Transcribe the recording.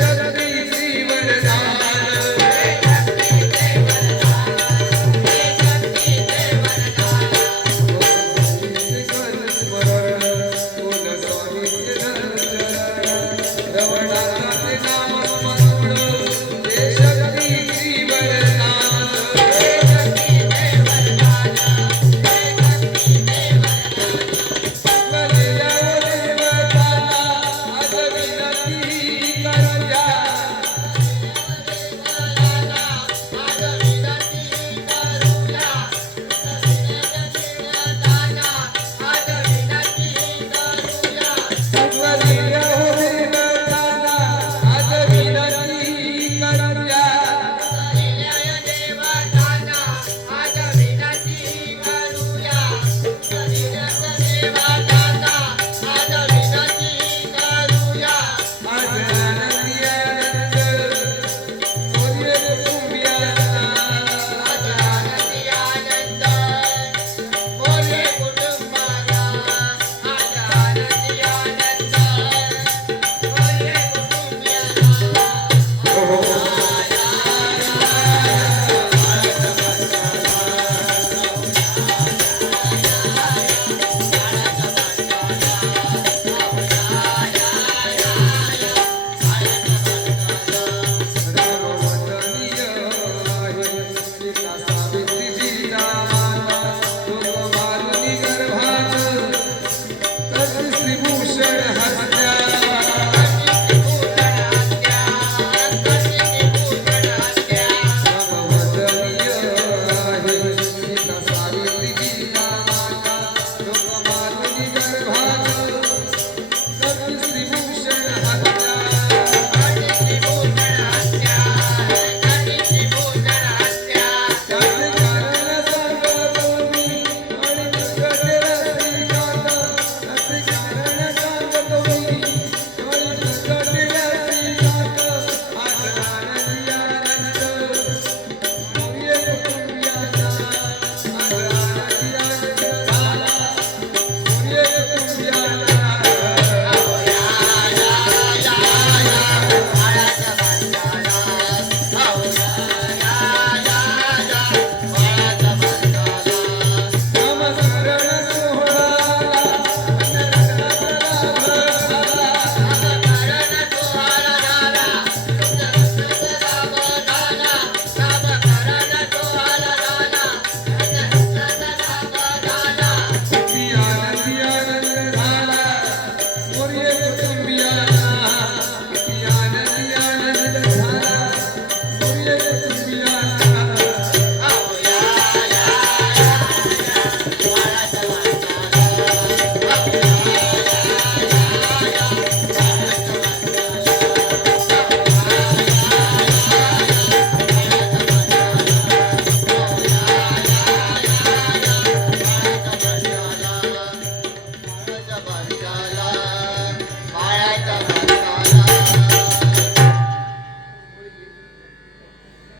Yeah.